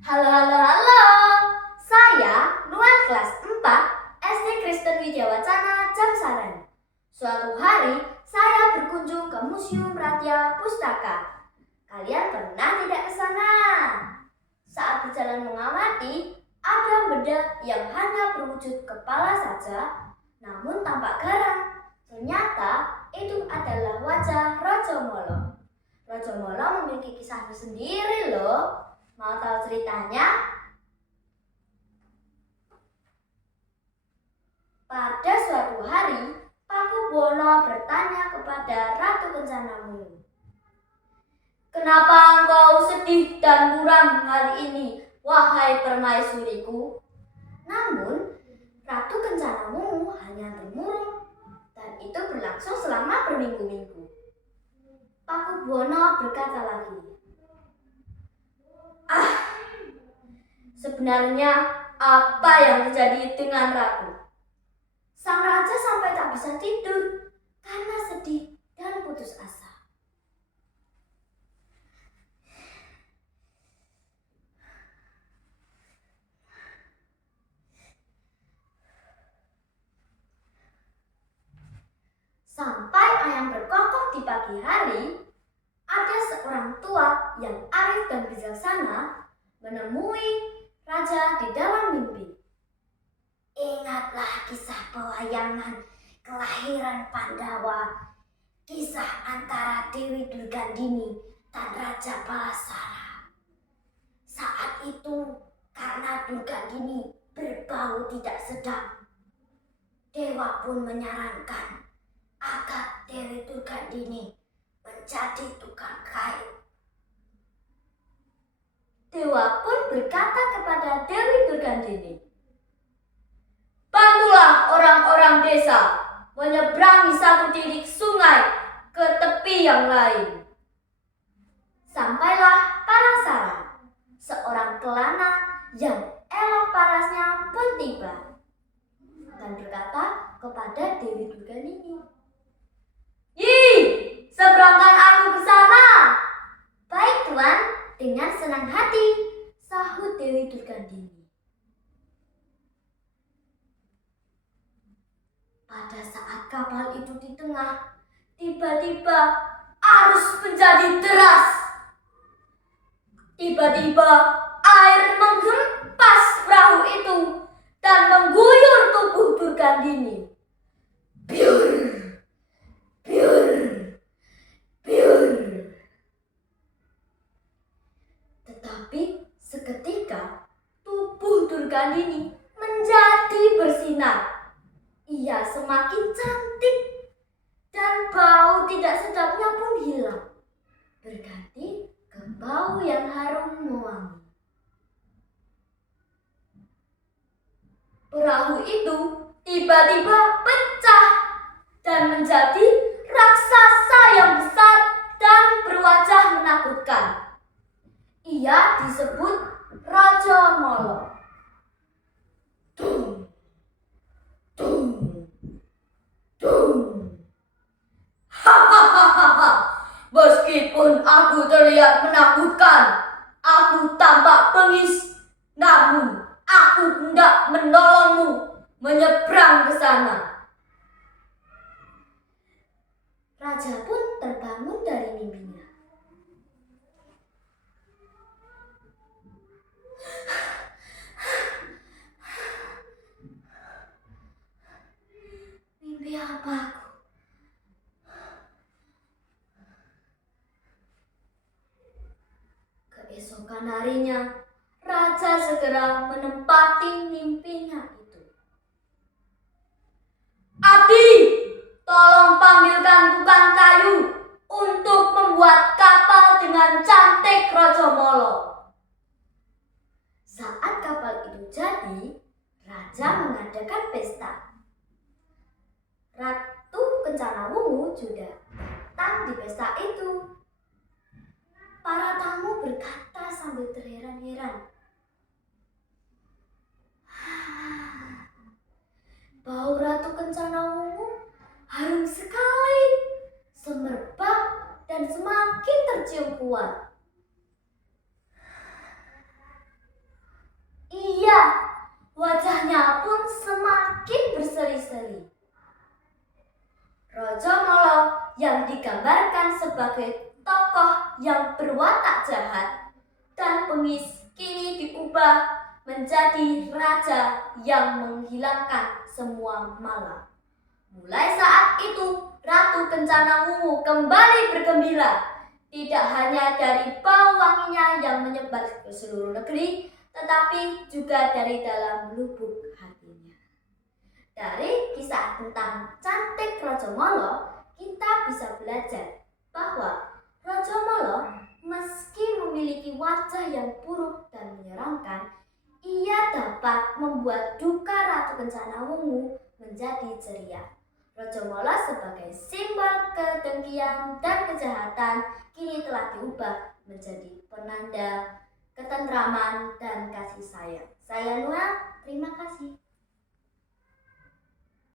Halo, halo, halo. Saya Nuan kelas 4 SD Kristen Widya Wacana Jamsaran. Suatu hari saya berkunjung ke Museum Ratia Pustaka. Kalian pernah tidak ke sana? Saat berjalan mengamati, ada benda yang hanya berwujud kepala saja, namun tampak garang. Ternyata itu adalah wajah Raja Molo. Raja Molo memiliki kisah tersendiri loh. Mau tahu ceritanya? Pada suatu hari, Pakubuwono bertanya kepada Ratu Kencanamunu, "Kenapa engkau sedih dan muram hari ini, wahai permaisuriku?" Namun, Ratu Kencanamunu hanya termurung, dan itu berlangsung selama berminggu-minggu. Pakubuwono berkata lagi, "Sebenarnya apa yang terjadi dengan Ratu?" Sang raja sampai tak bisa tidur karena sedih dan putus asa. Sampai ayam berkokok di pagi hari, ada seorang tua yang arif dan bijaksana menemui raja di dalam mimpi. "Ingatlah kisah pewayangan kelahiran Pandawa, kisah antara Dewi Durgandini dan Raja Balasara. Saat itu, karena Durgandini berbau tidak sedap, dewa pun menyarankan agar Dewi Durgandini menjadi tukang kayu. Dewa pun berkata kepada Dewi Durgandini, 'Bantulah orang-orang desa menyeberangi satu titik sungai ke tepi yang lain.' Sampailah Palasara, seorang kelana yang elok parasnya pun tiba dan berkata kepada Dewi Durgandini, 'Yi, seberangkan aku ke sana.' 'Baik, Tuan, dengan senang hati,' sahut Dewi Durgandini. Pada saat kapal itu di tengah, tiba-tiba arus menjadi deras. Tiba-tiba air menghempas perahu itu dan mengguyur tubuh Durgandini. Biur, biur, biur. Tetapi seketika tubuh Durgandini menjadi bersinar. Ia semakin cantik dan bau tidak sedapnya pun hilang, berganti ke bau yang harum mewangi. Perahu itu tiba-tiba pecah dan menjadi raksasa yang besar dan berwajah menakutkan. Ia disebut Raja Molo. Hahaha, meskipun aku terlihat menakutkan, aku tampak bengis, namun aku hendak menolongmu menyeberang ke sana." Raja pun terbangun dari mimpinya. Mimpi apa aku? Keesokan harinya, raja segera menempati mimpinya itu. "Abdi, tolong panggilkan tukang kayu untuk membuat kapal dengan cantik Raja Molo." Saat kapal itu jadi, raja mengadakan pesta. Ratu Kencanawungu juga datang di pesta itu. Para tamu berkata sambil terheran-heran, "Bau Ratu Kencanawungu harum sekali, semerbak dan semakin tercium kuat." hatinya pun semakin berseri-seri. Raja Molo yang digambarkan sebagai tokoh yang berwatak jahat dan bengis kini diubah menjadi raja yang menghilangkan semua malam. Mulai saat itu, Ratu Kencana Wungu kembali bergembira. Tidak hanya dari bau wanginya yang menyebar ke seluruh negeri, tetapi juga dari dalam lubuk hatinya. Dari kisah tentang cantik Raja Molo, kita bisa belajar bahwa Raja Molo meski memiliki wajah yang buruk dan menyeramkan, ia dapat membuat duka Ratu Kencana Wungu menjadi ceria. Raja Molo sebagai simbol kedengkian dan kejahatan kini telah diubah menjadi penanda ketentraman dan kasih sayang. Saya Noel, terima kasih.